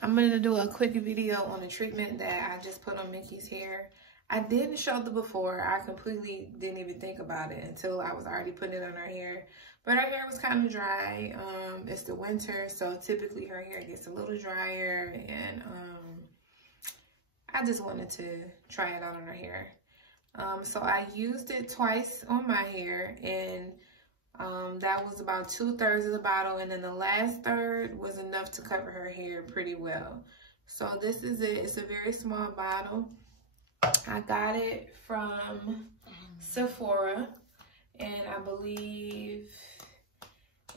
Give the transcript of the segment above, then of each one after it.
I'm going to do a quick video on the treatment that I just put on Mikki's hair. I didn't show the before. I completely didn't even think about it until I was already putting it on her hair. But her hair was kind of dry. It's the winter, so typically her hair gets a little drier. And I just wanted to try it out on her hair. So I used it twice on my hair, and that was about 2/3 of the bottle, and then the last third was enough to cover her hair pretty well. So this is it. It's a very small bottle. I got it from Sicarra, and I believe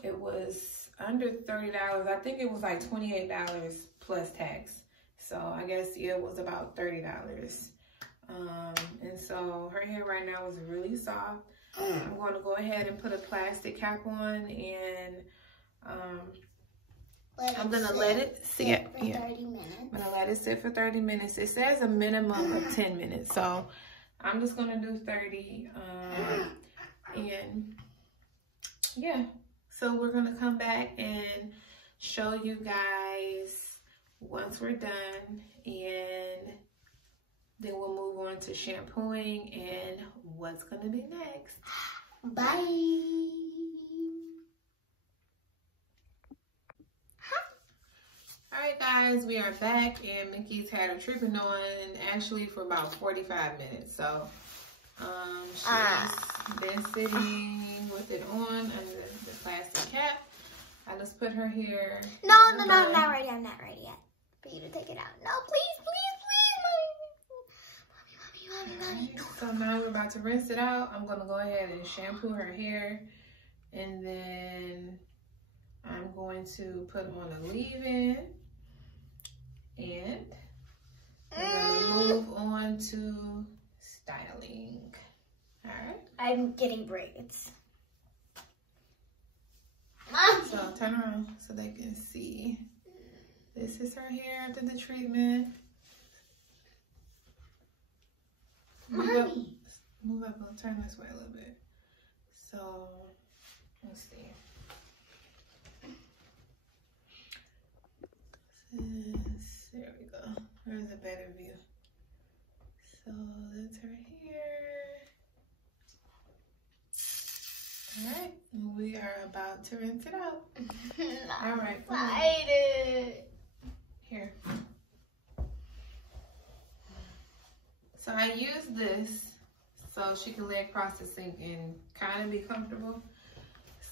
it was under $30. I think it was like $28 plus tax. So I guess, yeah, it was about $30. And so her hair right now is really soft. I'm going to go ahead and put a plastic cap on, and I'm going to let it sit for 30 minutes. I'm going to let it sit for 30 minutes. It says a minimum of 10 minutes. So I'm just going to do 30. And yeah, so we're going to come back and show you guys once we're done, and then we'll move on to shampooing and what's going to be next. Bye. Alright guys, we are back, and Mikki's had her treatment on actually for about 45 minutes. So she's been sitting with it on under the plastic cap. I just put her hair. No, I'm not ready. I'm not ready yet for you to take it out. No, please, mommy. So now we're about to rinse it out. I'm gonna go ahead and shampoo her hair, and then I'm going to put on a leave-in, and we're gonna move on to styling. All right. I'm getting braids. So turn around so they can see. This is her hair after the treatment. Move up, I'll turn this way a little bit. So, let's see. There we go. There's a better view. So, that's her hair. Alright, we are about to rinse it out. Alright, excited. Here. So I use this so she can lay across the sink and kind of be comfortable.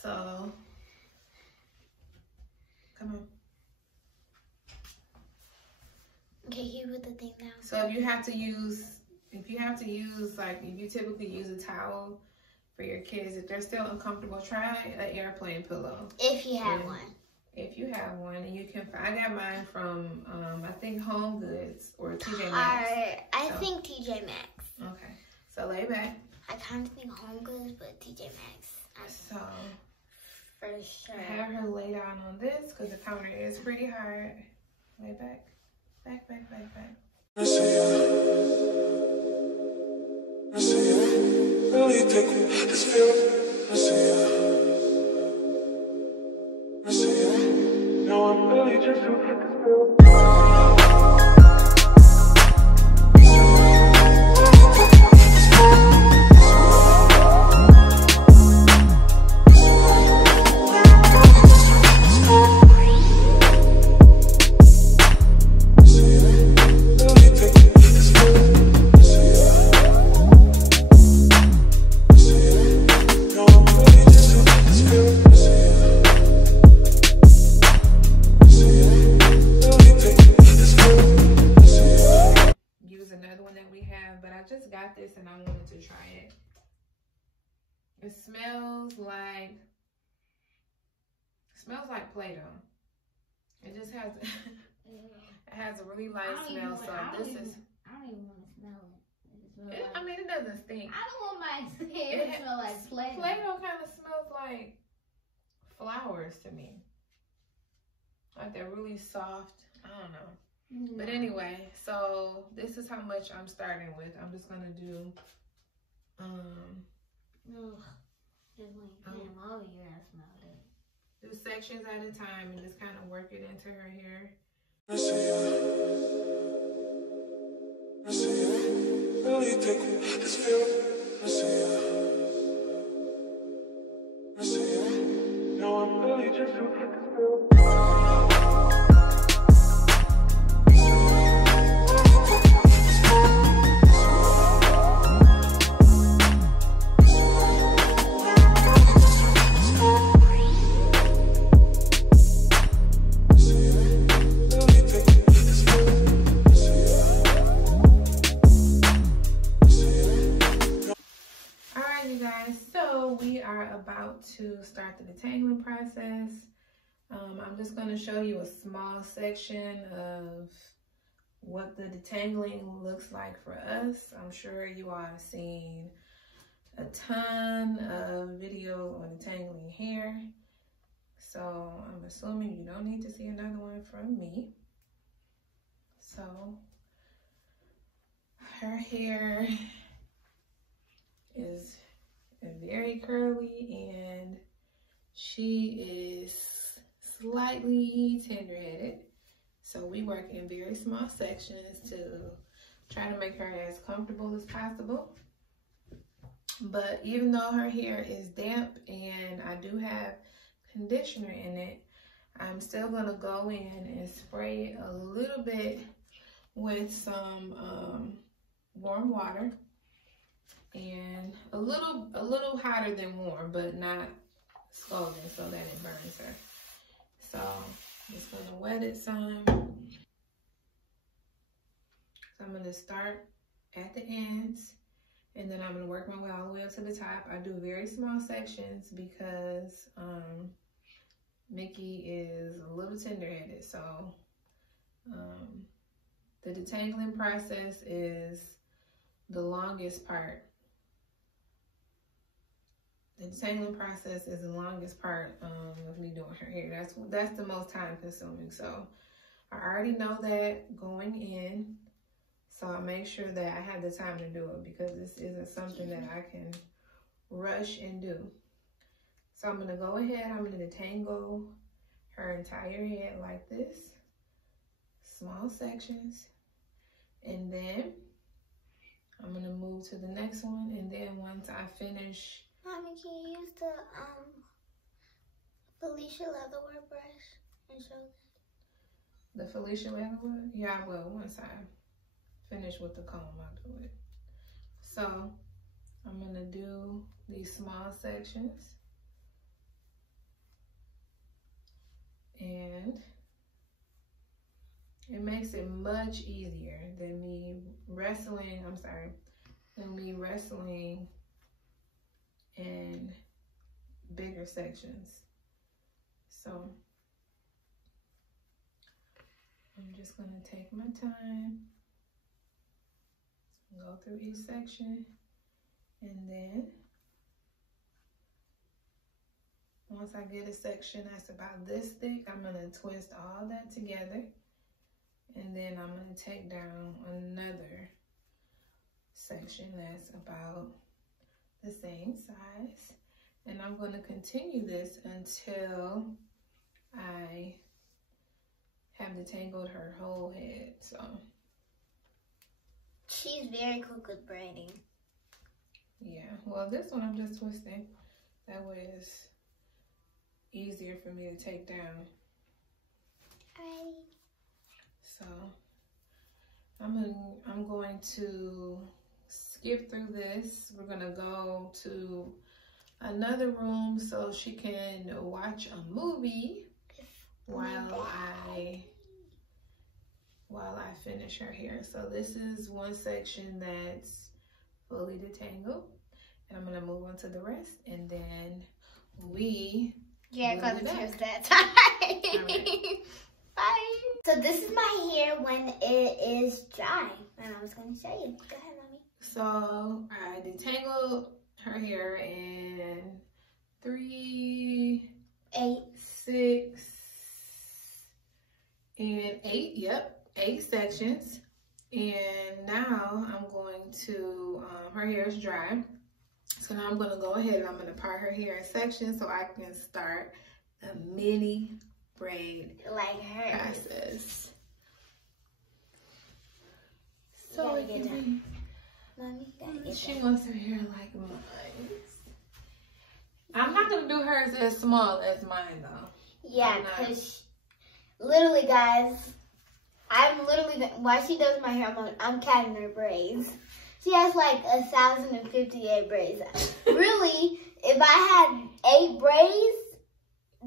So, come on. Okay, you with the thing now. So if you typically use a towel for your kids, if they're still uncomfortable, try an airplane pillow. If you have one. If you have one, and you can, I got mine from, I think Home Goods or TJ Maxx. I think TJ Maxx. Okay, so lay back. I kind of think Home Goods, but TJ Maxx. So, for sure. Have her lay down on this, because the counter is pretty hard. Lay back. Back. I see you. Really take this feeling. I see you. No, I'm really just to hit this bill. This, and I wanted to try it. It smells like Play-Doh. It just has it has a really light smell. So this is. I don't even want to smell it. I mean, it doesn't stink. I don't want my hair to smell like Play-Doh. Play-Doh kind of smells like flowers to me. Like they're really soft. I don't know. But anyway, so this is how much I'm starting with. I'm just gonna do do sections at a time and just kind of work it into her hair. To start the detangling process. I'm just going to show you a small section of what the detangling looks like for us. I'm sure you all have seen a ton of videos on detangling hair, so I'm assuming you don't need to see another one from me. So her hair is very curly and she is slightly tender-headed, so we work in very small sections to try to make her as comfortable as possible. But even though her hair is damp and I do have conditioner in it, I'm still going to go in and spray it a little bit with some warm water, and a little hotter than warm, but not scalding, so that it burns her. So I'm just gonna wet it some. So I'm gonna start at the ends, and then I'm gonna work my way all the way up to the top. I do very small sections because Mikki is a little tender-headed, so the detangling process is the longest part. The detangling process is the longest part of me doing her hair. That's the most time consuming. So I already know that going in. So I make sure that I have the time to do it because this isn't something that I can rush and do. So I'm gonna go ahead, I'm gonna detangle her entire head like this, small sections. And then I'm gonna move to the next one. And then once I finish, Mommy, can you use the Felicia Leatherwood brush and show that? The Felicia Leatherwood? Yeah, I will. Once I finish with the comb, I'll do it. So I'm gonna do these small sections. And it makes it much easier than me wrestling in bigger sections. So I'm just gonna take my time, go through each section, and then once I get a section that's about this thick, I'm gonna twist all that together, and then I'm gonna take down another section that's about the same size, and I'm going to continue this until I have detangled her whole head. So she's very quick with braiding. Yeah, well, this one I'm just twisting. That way it's easier for me to take down. So I'm going to skip through this. We're gonna go to another room so she can watch a movie while I finish her hair. So this is one section that's fully detangled, and I'm gonna move on to the rest, and then because it's just that time. Right. Bye. So this is my hair when it is dry, and I was going to show you. Go ahead, Mommy. So I detangled her hair in 3, 8, 6, and 8. Yep, 8 sections. And now I'm going to, her hair is dry. So now I'm going to go ahead and I'm going to part her hair in sections so I can start the mini braid like her process. So it can be. Mommy, She wants her hair like mine. I'm not gonna do hers as small as mine though. Yeah, because literally, guys, while she does my hair, I'm counting her braids. She has like 1,058 braids. Really, if I had 8 braids,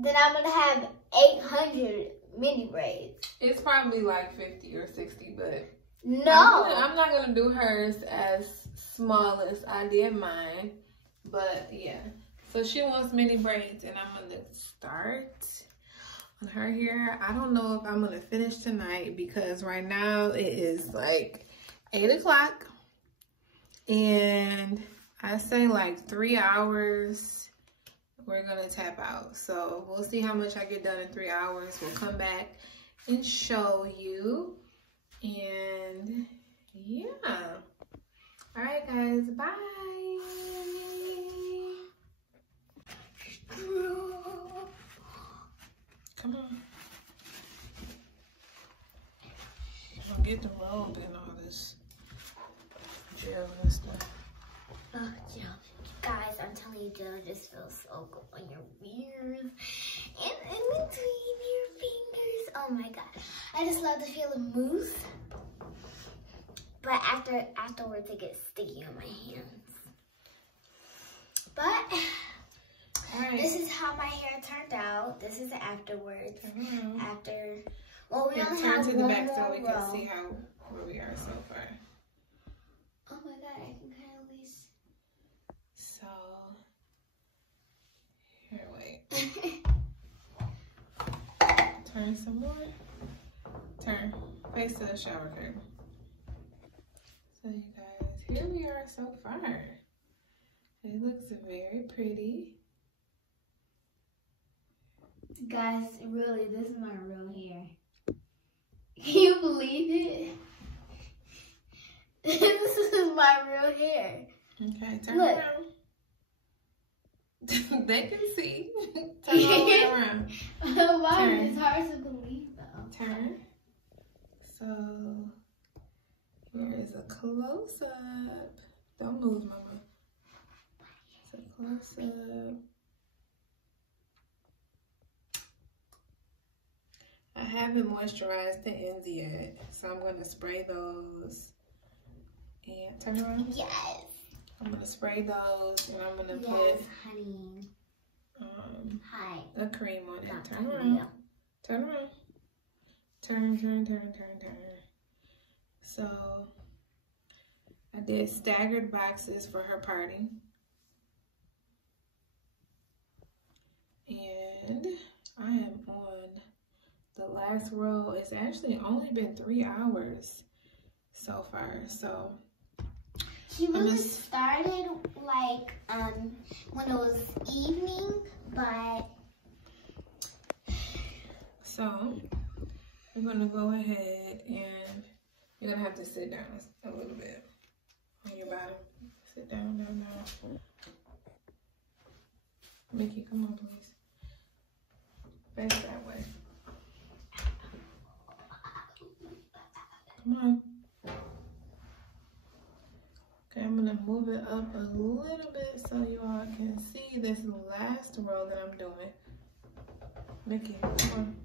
then I'm gonna have 800 mini braids. It's probably like 50 or 60, but no, I'm not gonna do hers as small as I did mine. But yeah, so she wants mini braids, and I'm gonna start on her hair. I don't know if I'm gonna finish tonight because right now it is like 8 o'clock, and I say like 3 hours we're gonna tap out. So we'll see how much I get done in 3 hours. We'll come back and show you. And yeah. All right, guys. Bye. Come on. Don't get the robe and all this gel and stuff. Oh, gel. Guys, I'm telling you, gel just feels so good on your ears and in between your fingers. Oh my god. I just love the feel of mousse. But afterwards it gets sticky on my hands. But this is how my hair turned out. This is afterwards. Well, we only turn have to the one back more so we row. can see where we are so far. Oh my god, I can kind of at least. So here, wait. Turn some more. Turn. Face to the shower curtain. So you guys, here we are so far. It looks very pretty. Guys, really, this is my real hair. Can you believe it? This is my real hair. Okay, turn around. They can see. Turn all the way around. Wow, it's hard to believe though. Turn. So here is a close-up. Don't move, mama. It's a close-up. I haven't moisturized the ends yet, so I'm going to spray those. And turn around. Yes. I'm going to spray those, and I'm going to put honey. a cream on it. Turn around. Turn around. Turn, turn, turn, turn, turn. So I did staggered boxes for her party. And I am on the last row. It's actually only been 3 hours so far. So she really started like when it was evening, but so we're gonna go ahead and you're gonna have to sit down a little bit on your bottom. Sit down, down, down. Mikki, come on, please. Face that way. Come on. Okay, I'm gonna move it up a little bit so you all can see this last row that I'm doing. Mikki, come on.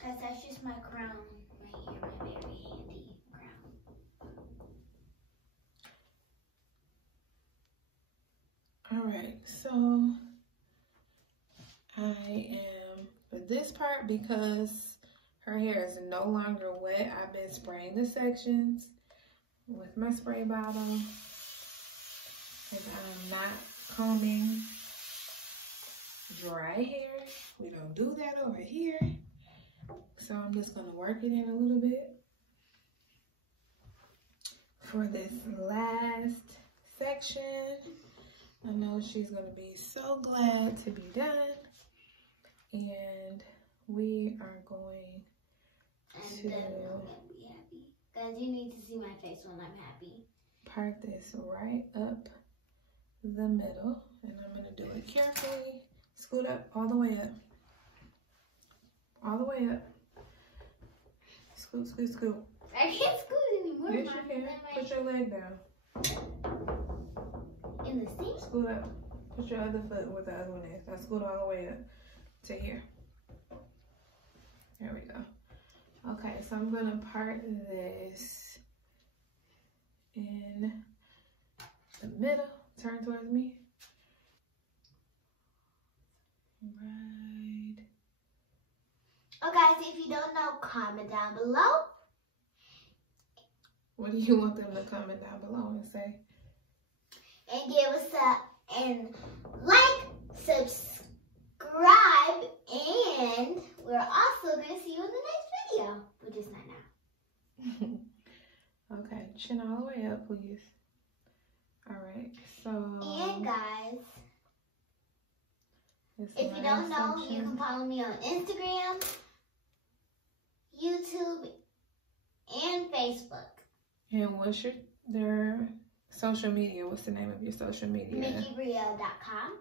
Guys, that's just my crown right here, my very handy crown. Alright, so I am, for this part, because her hair is no longer wet, I've been spraying the sections with my spray bottle. And I'm not combing dry hair. We don't do that over here. So I'm just going to work it in a little bit for this last section. I know she's going to be so glad to be done. And we are going to... And then I'm going to be happy. Guys, you need to see my face when I'm happy. Part this right up the middle. And I'm going to do it carefully Scoot up, all the way up. All the way up. Scoot, scoot, scoot. I can't scoot anymore. Yes, you can. Put your leg down. In the seat? Scoot up. Put your other foot where the other one is. Now scoot all the way up to here. There we go. Okay, so I'm gonna part this in the middle. Turn towards me. Right. Oh, guys, if you don't know, comment down below. What do you want them to comment down below and say? And give us and like, subscribe, and we're also going to see you in the next video, which is not now. Okay, chin all the way up, please. All right, so. And guys, if you don't know, you can follow me on Instagram, YouTube, and Facebook. And what's their social media? What's the name of your social media? MikkiBrielle.com.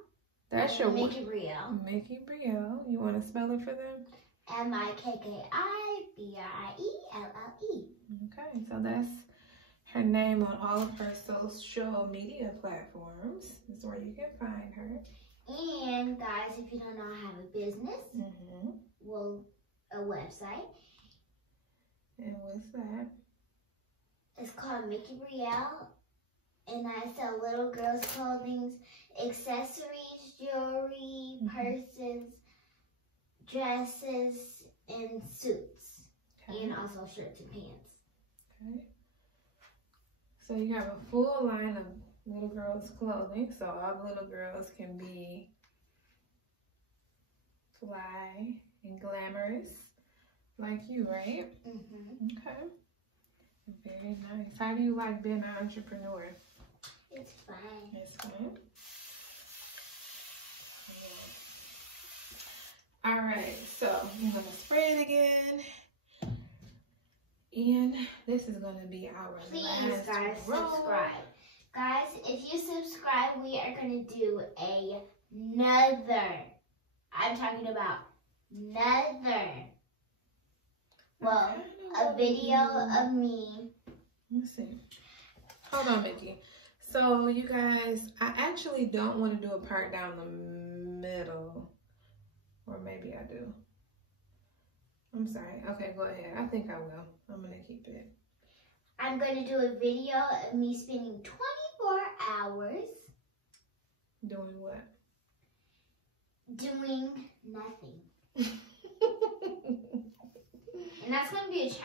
That's your Mikki Brielle. Mikki Brielle. You want to spell it for them? MikkiBrielle. Okay, so that's her name on all of her social media platforms. That's where you can find her. And guys, if you don't know, I have a business. Well, a website. And what's that? It's called Mikki Brielle. And I sell little girls' clothing, accessories, jewelry, purses, dresses, and suits. Okay. And also shirts and pants. Okay. So you have a full line of little girls' clothing. So all the little girls can be fly and glamorous like you, right? Okay. Very nice. How do you like being an entrepreneur? It's fun. It's fun. All right, so I'm gonna spray it again, and this is gonna be our last guys, row. Subscribe. Guys, if you subscribe, we are gonna do another. I'm talking about another. Well, a video of me. Let's see. Hold on, Mikki. So, you guys, I actually don't want to do a part down the middle. Or maybe I do. I'm sorry. Okay, go ahead. I think I will. I'm going to keep it. I'm going to do a video of me spending 24 hours. Doing what? Doing nothing. And that's going to be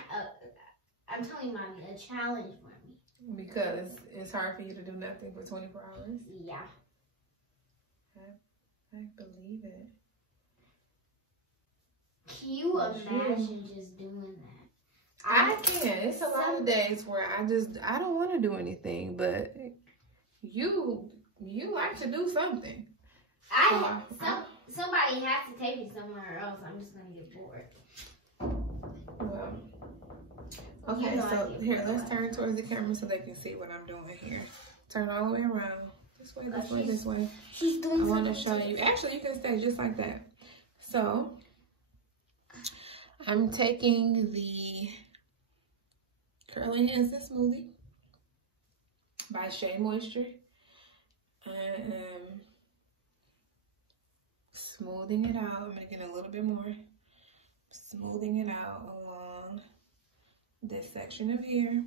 I'm telling you, Mommy, a challenge for me. Because it's hard for you to do nothing for 24 hours? Yeah. I believe it. Can you imagine just doing that? I can. It's a lot of days where I don't want to do anything, but you like to do something. Somebody has to take me somewhere else. I'm just going to get bored. Well, okay, so here, let's turn towards the camera so they can see what I'm doing here. Turn all the way around. This way, this way, this way. She's doing I want to show you. Actually, you can stay just like that. So, I'm taking the Curling Instant Smoothie by Shea Moisture. I am smoothing it out. I'm making a little bit more. Smoothing it out along this section of here.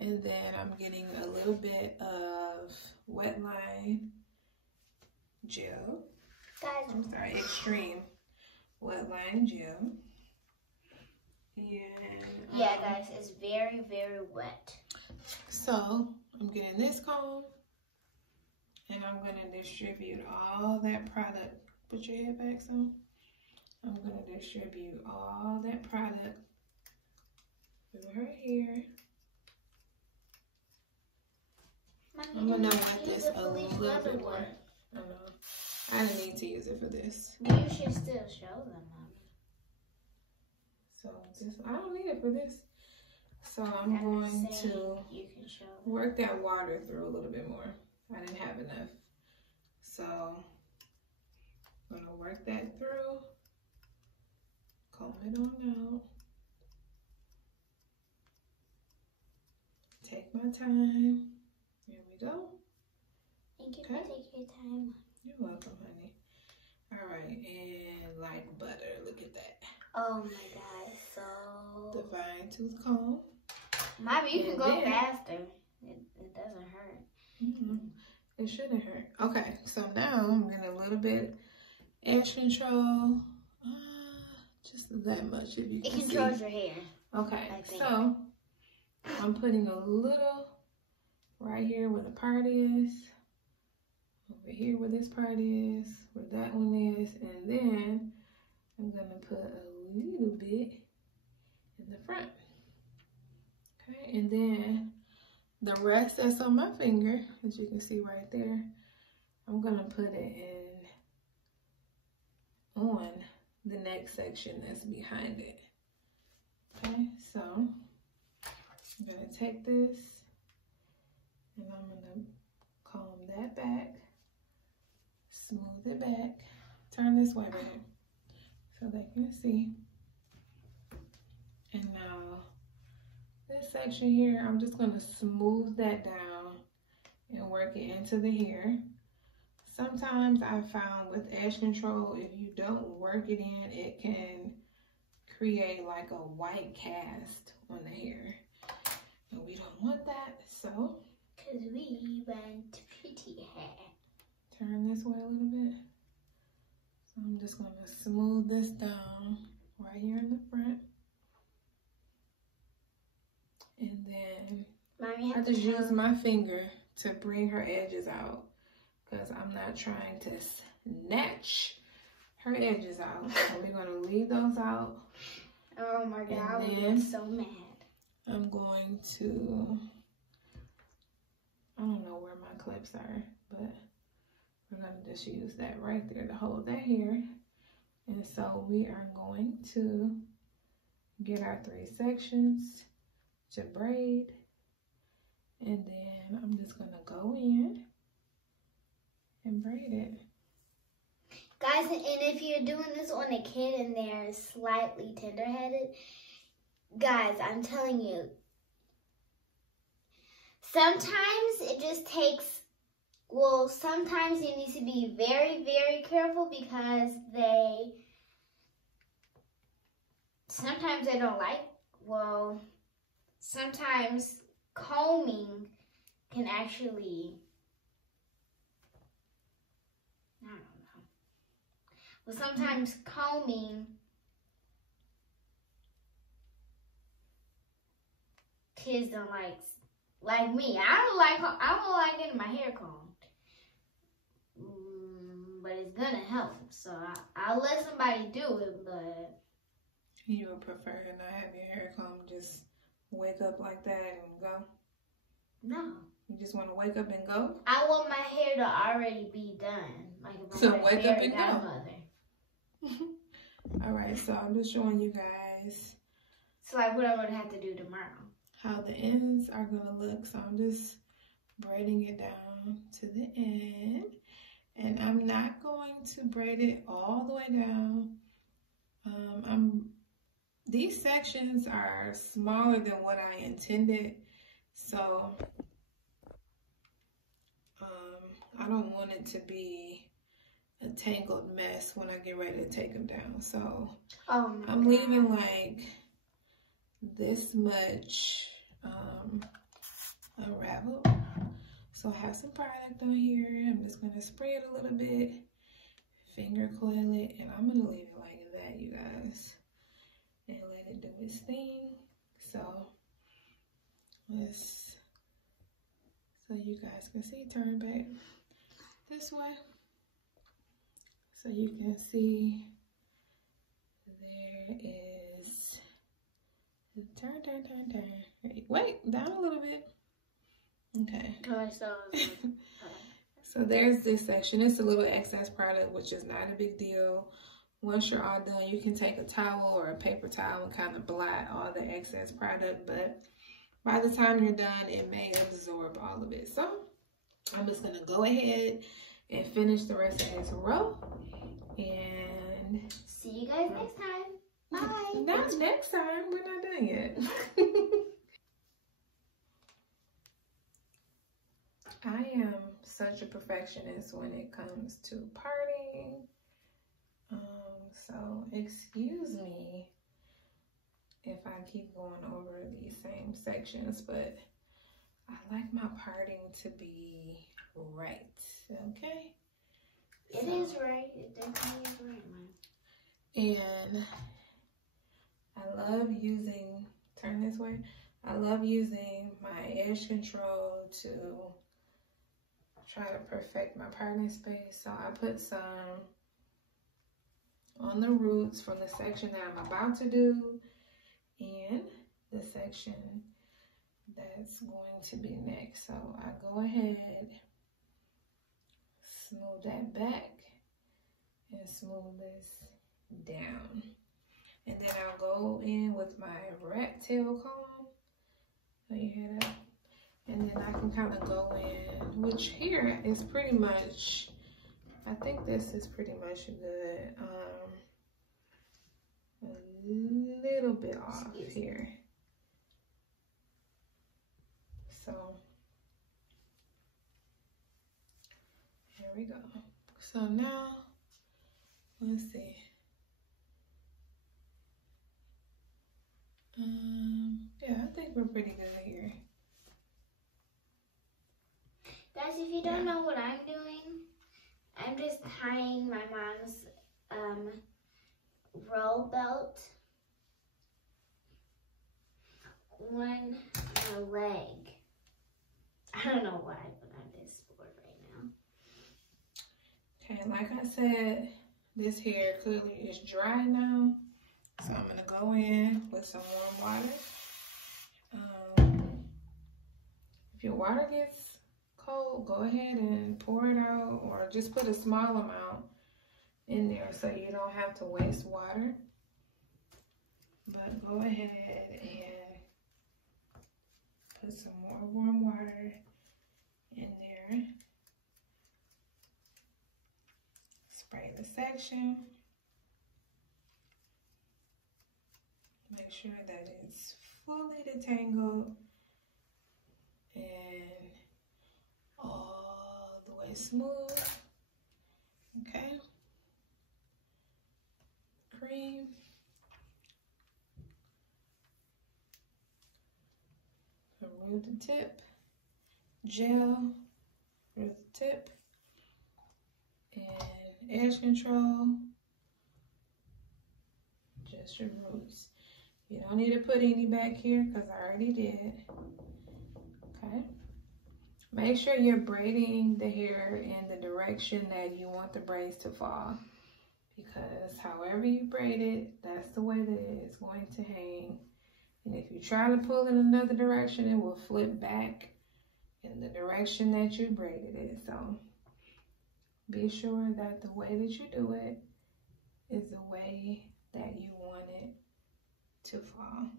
And then I'm getting a little bit of wet line gel. Guys, I'm sorry, extreme wet line gel. And yeah, guys, it's very, very wet. So I'm getting this comb and I'm going to distribute all that product. Put your head back some. I'm going to distribute all that product through her hair. I'm going to wet this a little bit more. I know. I didn't need to use it for this. You should still show them, Mommy. So I don't need it for this. So I'm going to work that water through a little bit more. I didn't have enough. So I'm gonna work that through. Comb it on out. Take my time. There we go. Thank you for taking your time. You're welcome, honey. All right, and like butter, look at that. Oh my God, so... The fine tooth comb. Mommy, you can go faster. It doesn't hurt. It shouldn't hurt. Okay, so now I'm getting a little bit edge control. Just that much if you can see. It controls your hair. Okay, so I'm putting a little right here where the part is. Over here where this part is. Where that one is. And then I'm going to put a little bit in the front. Okay, and then the rest that's on my finger, as you can see right there, I'm going to put it in on the next section that's behind it. Okay, so I'm going to take this and I'm going to comb that back, smooth it back, turn this way back so they can see. And now this section here, I'm just going to smooth that down and work it into the hair. Sometimes I found with edge control, if you don't work it in, it can create like a white cast on the hair. And we don't want that, so. Because we want pretty hair. Turn this way a little bit. So I'm just going to smooth this down right here in the front. And then I just use my finger to bring her edges out because I'm not trying to snatch her edges out. So we're going to leave those out. Oh my God, I'm so mad. I'm going to, I don't know where my clips are, but we're going to just use that right there to hold that hair. And so we are going to get our 3 sections to braid, and then I'm just gonna go in and braid it. Guys, and if you're doing this on a kid and they're slightly tender-headed, guys, I'm telling you, sometimes it just takes, well, sometimes you need to be very, very careful because sometimes they don't like, well, sometimes combing can actually, I don't know. But sometimes combing kids don't like me. I don't like getting my hair combed. But it's gonna help. So I'll let somebody do it, but you would prefer to not have your hair combed, just wake up like that and go? No. You just want to wake up and go? I want my hair to already be done. Like so wake up and go. All right, so I'm just showing you guys. So like what I'm going to have to do tomorrow. How the ends are going to look. So I'm just braiding it down to the end. And I'm not going to braid it all the way down. These sections are smaller than what I intended, so I don't want it to be a tangled mess when I get ready to take them down. So I'm leaving like this much unraveled. So I have some product on here. I'm just going to spray it a little bit, finger coil it, and I'm going to leave it like that, you guys. And let it do its thing. So you guys can see, turn back this way so you can see there is turn. Wait, down a little bit. Okay. So there's this section. It's a little excess product, which is not a big deal. Once you're all done, you can take a towel or a paper towel and kind of blot all the excess product, but by the time you're done, it may absorb all of it. So I'm just gonna go ahead and finish the rest of this row, And see you guys next time. Bye. Not next time. We're not done yet. I am such a perfectionist when it comes to parting. So excuse me if I keep going over these same sections, but I like my parting to be right, okay? It is right. It definitely is right, man. And I love using, turn this way, I love using my edge control to try to perfect my parting space. So I put some on the roots from the section that I'm about to do and the section that's going to be next. So I go ahead, smooth that back and smooth this down. And then I'll go in with my rat tail comb. So you hear that? And then I can kind of go in, which here is pretty much, I think this is pretty much good. A little bit off here. So here we go. So now, let's see. Yeah, I think we're pretty good here. Guys, if you don't know what I'm doing, I'm just tying my mom's roll belt on my leg. I don't know why, but I'm just bored right now. Okay, like I said, this hair clearly is dry now. So I'm gonna go in with some warm water. If your water gets cold, go ahead and pour it out, or just put a small amount in there so you don't have to waste water. But go ahead and put some more warm water in there. Spray the section. Make sure that it's fully detangled and all the way smooth. Okay. Cream. Remove the tip. Gel. Remove the tip. And edge control. Just your roots. You don't need to put any back here because I already did. Okay. Make sure you're braiding the hair in the direction that you want the braids to fall, because however you braid it, that's the way that it's going to hang. And if you try to pull in another direction, it will flip back in the direction that you braided it. So be sure that the way that you do it is the way that you want it to fall.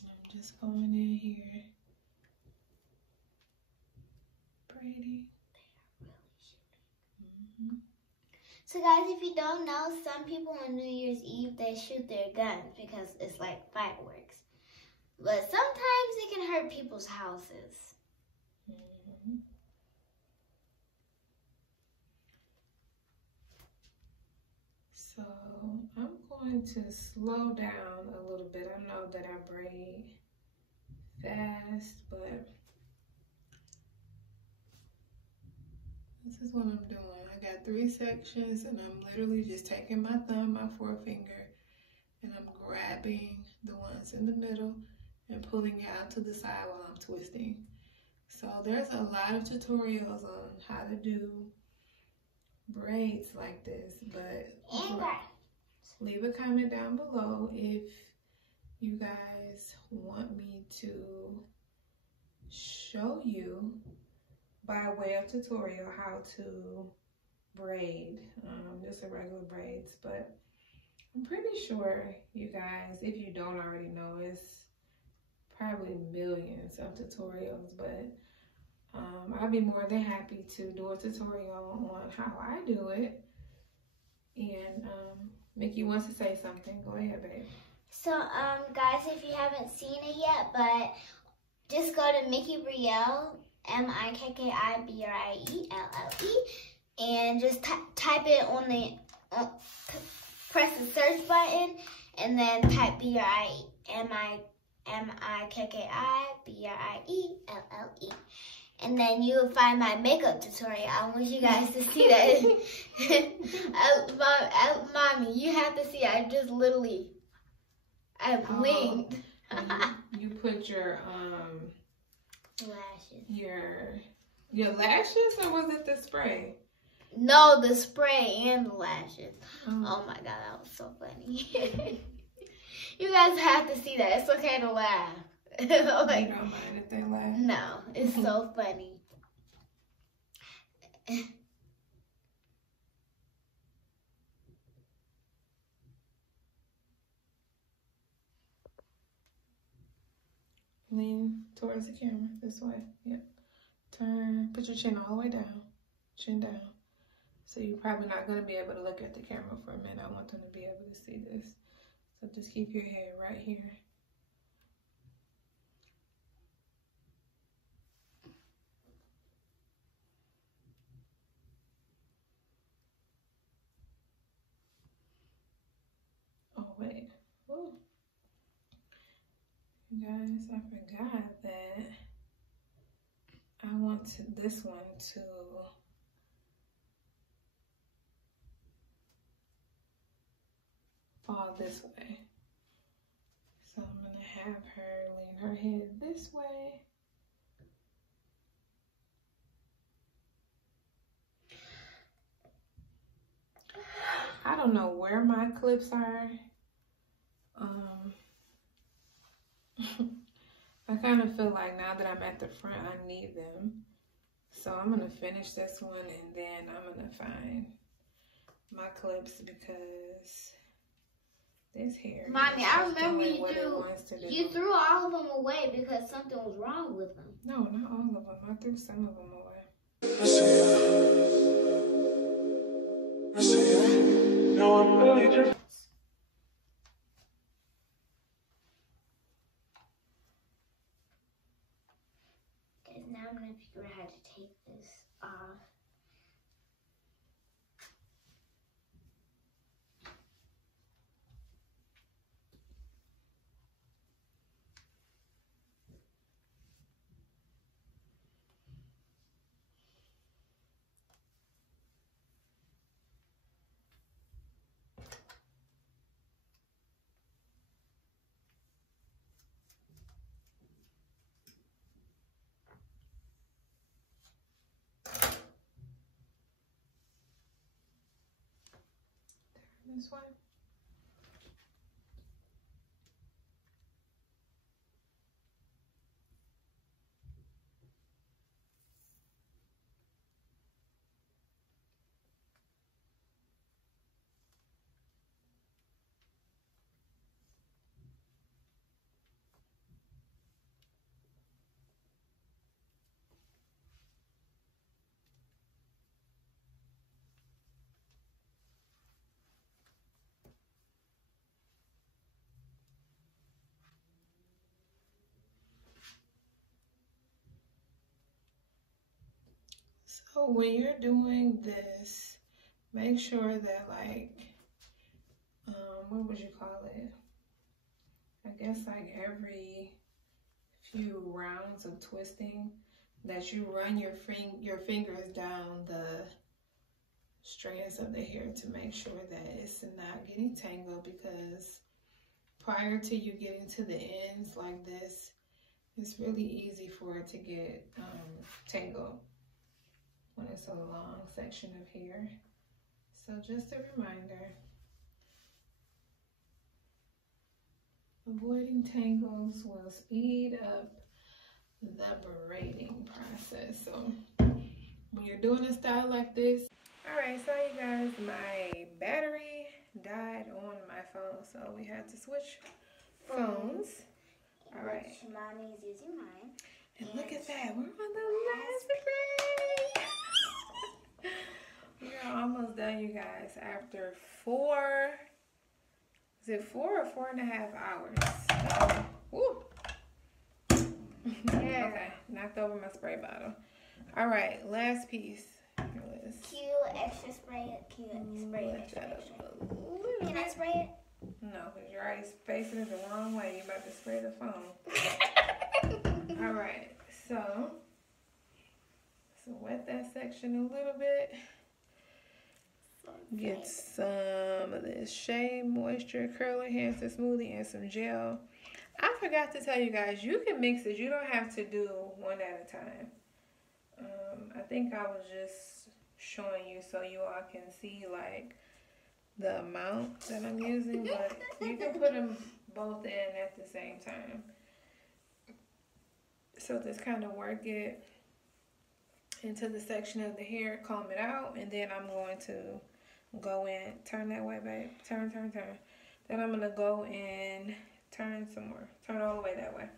I'm just going in here, braiding. So guys, if you don't know, some people on New Year's Eve, they shoot their guns because it's like fireworks. But sometimes it can hurt people's houses. So I'm going to slow down a little bit. I know that I braid fast, but this is what I'm doing. I got 3 sections and I'm literally just taking my thumb, my forefinger, and I'm grabbing the ones in the middle and pulling it out to the side while I'm twisting. So there's a lot of tutorials on how to do braids like this, but leave a comment down below if you guys want me to show you by way of tutorial how to braid just a regular braids. But I'm pretty sure, you guys, if you don't already know, it's probably millions of tutorials, but I'll be more than happy to do a tutorial on how I do it. And Mikki wants to say something. Go ahead, babe. So, guys, if you haven't seen it yet, but just go to Mikki Brielle, MikkiBrielle, and just type it on the, press the search button, and then type MikkiBrielle. And then you will find my makeup tutorial. I want you guys to see that. Mommy, you have to see. I just literally, I blinked. You put your Lashes. Your lashes, or was it the spray? No, the spray and the lashes. Oh my God, that was so funny. You guys have to see that. It's okay to laugh. Like, you don't mind if they laugh? No, it's so funny. Lean towards the camera, this way. Yep. Turn, put your chin all the way down. Chin down. So you're probably not going to be able to look at the camera for a minute. I want them to be able to see this. So just keep your head right here. Oh, wait. Ooh. You guys, I forgot that I want this one to fall this way. So I'm going to have her lean her head this way. I don't know where my clips are. I kind of feel like now that I'm at the front, I need them. So I'm going to finish this one and then I'm going to find my clips because this hair. Mommy, I remember you threw all of them away because something was wrong with them. No, not all of them. I threw some of them away. No, I'm really just. Now I'm going to figure out how to take this off. This way. So when you're doing this, make sure that like, what would you call it? I guess like every few rounds of twisting that you run your fingers down the strands of the hair to make sure that it's not getting tangled, because prior to you getting to the ends like this, it's really easy for it to get tangled when it's a long section of hair. So just a reminder, avoiding tangles will speed up the braiding process. So when you're doing a style like this, all right, so you guys, my battery died on my phone, so we had to switch phones. All right. Mommy is using mine. And look at that, we're on the last braid. We're almost done, you guys. After 4, is it 4 or 4.5 hours? Woo. Okay, knocked over my spray bottle. All right, last piece. Cute extra spray. Cute spray extra. Can I spray it? No, because you're already facing it the wrong way. You're about to spray the phone. All right, so wet that section a little bit. Get some of this Shea Moisture Curl Enhancer Smoothie and some gel. I forgot to tell you guys, you can mix it. You don't have to do one at a time. I think I was just showing you so you all can see like the amount that I'm using, but you can put them both in at the same time. So just kind of work it into the section of the hair, comb it out, and then I'm going to go in, turn that way, babe, turn. Then I'm gonna go in, turn some more, turn all the way that way.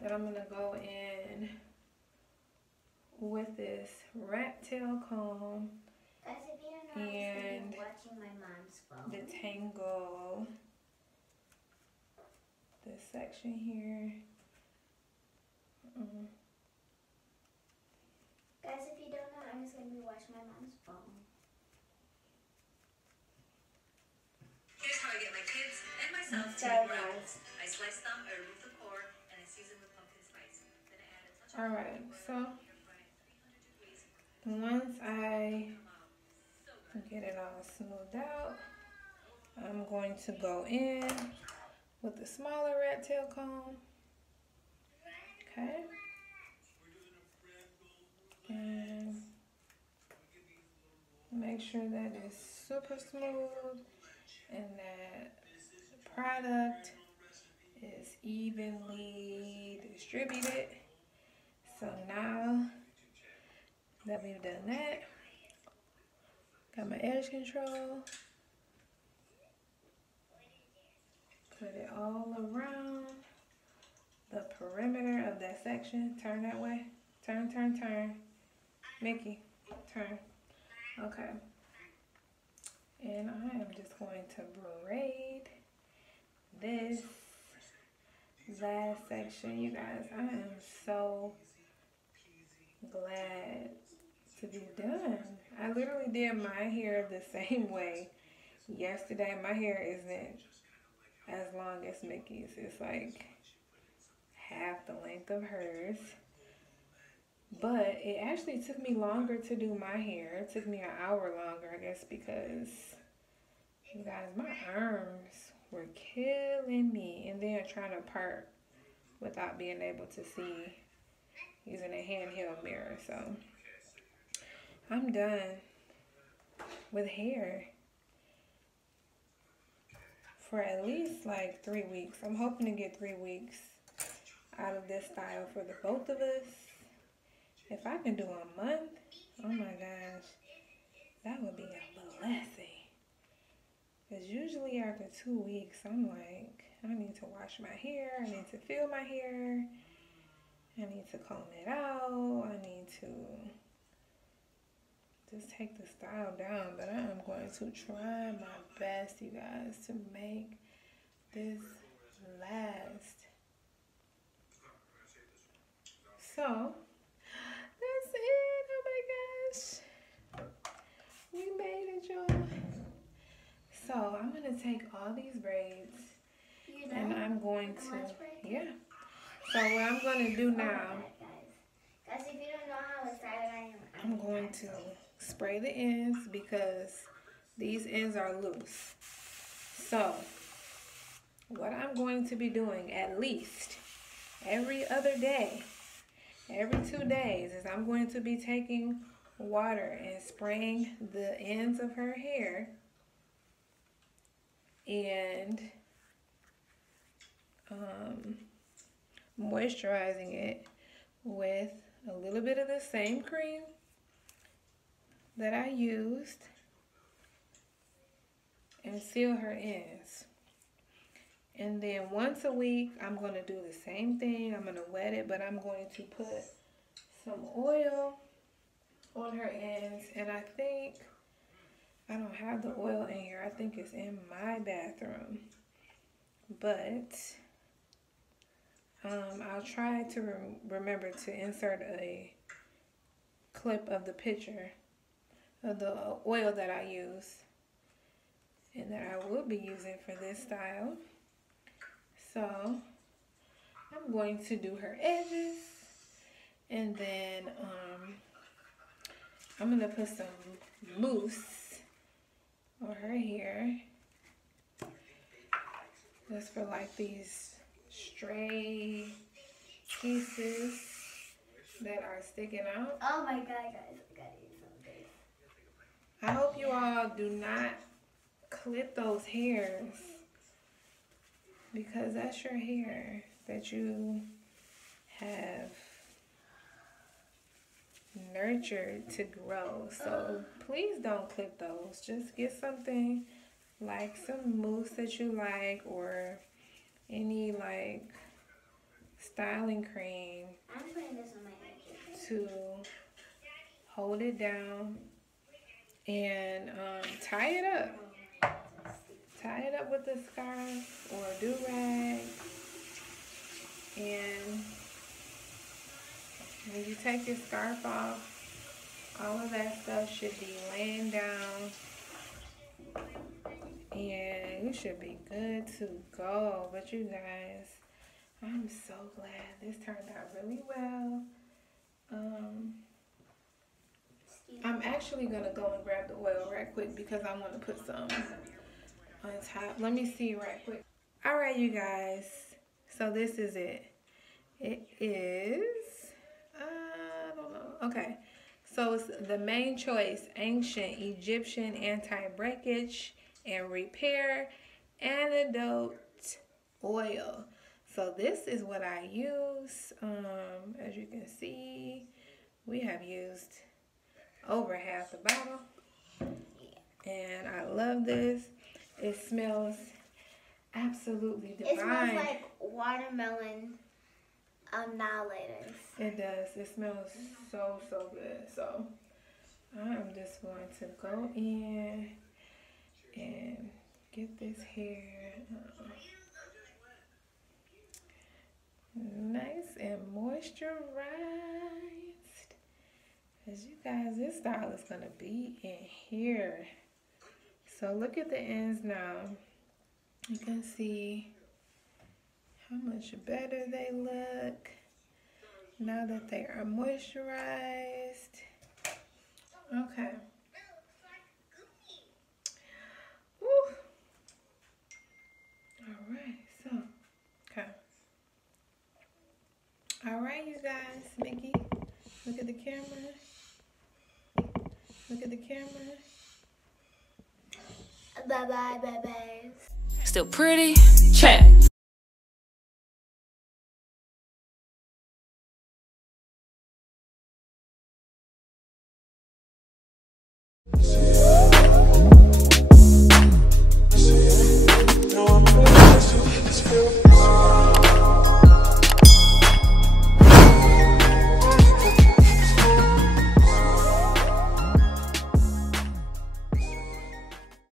Then I'm gonna go in with this rat tail comb. Guys, if you don't know, I'm just watching my mom's phone. Detangle this section here. Guys, if you don't know, I'm just going to be watching my mom's phone. Here's how I get my kids and myself to eat braids. I slice them, I remove the core, and I season with pumpkin spice. Then I add a touch of Alright, so once I get it all smoothed out, I'm going to go in with the smaller rat tail comb. Okay. And make sure that it's super smooth and that the product is evenly distributed. So now that we've done that, got my edge control, put it all around the perimeter of that section. Turn that way. Turn. Mikki, turn. Okay. And I am just going to braid this last section. You guys, I am so glad to be done. I literally did my hair the same way yesterday. My hair isn't as long as Mikki's. It's like half the length of hers. But it actually took me longer to do my hair. It took me an hour longer, I guess, because, you guys, my arms were killing me. And then trying to part without being able to see using a handheld mirror. So I'm done with hair for at least like 3 weeks. I'm hoping to get 3 weeks out of this style for the both of us. If I can do a month, oh my gosh, that would be a blessing. Because usually after 2 weeks, I'm like, I need to wash my hair, I need to feel my hair, I need to comb it out, I need to just take the style down. But I am going to try my best, you guys, to make this last. So that's it. Oh my gosh, we made it, y'all. So I'm gonna take all these braids and I'm going to, yeah. So what I'm gonna do now, guys, if you don't know how excited I am, I'm going to spray the ends because these ends are loose. So what I'm going to be doing at least every other day, every 2 days, is I'm going to be taking water and spraying the ends of her hair and moisturizing it with a little bit of the same cream that I used and seal her ends. And then once a week, I'm going to do the same thing. I'm going to wet it, but I'm going to put some oil on her ends. And I think, I don't have the oil in here. I think it's in my bathroom. But I'll try to remember to insert a clip of the picture of the oil that I use and that I will be using for this style. So I'm going to do her edges, and then I'm going to put some mousse on her hair. Just for like these stray pieces that are sticking out. Oh my god, guys, I gotta use something. I hope you all do not clip those hairs, because that's your hair that you have nurtured to grow. So please don't clip those. Just get something like some mousse that you like, or any like styling cream I'm putting this on my head to hold it down, and tie it up. Tie it up with a scarf or a do-rag, and when you take your scarf off, all of that stuff should be laying down, and you should be good to go. But you guys, I'm so glad this turned out really well. I'm actually gonna go and grab the oil right quick because I want to put some on top. Let me see right quick. All right, you guys, so this is it. It is, I don't know. Okay, so it's the main choice: ancient Egyptian anti-breakage and repair antidote oil. So this is what I use. As you can see, we have used over half the bottle, and I love this. It smells absolutely divine. It smells like watermelon annihilators. It does. It smells so, so good. So I'm just going to go in and get this hair nice and moisturized. As you guys, this style is going to be in here. So look at the ends now. You can see how much better they look now that they are moisturized. Okay. Woo. All right, so, okay. All right, you guys, Mikki, look at the camera. Look at the camera. Bye-bye, bye-bye. Still pretty? Check.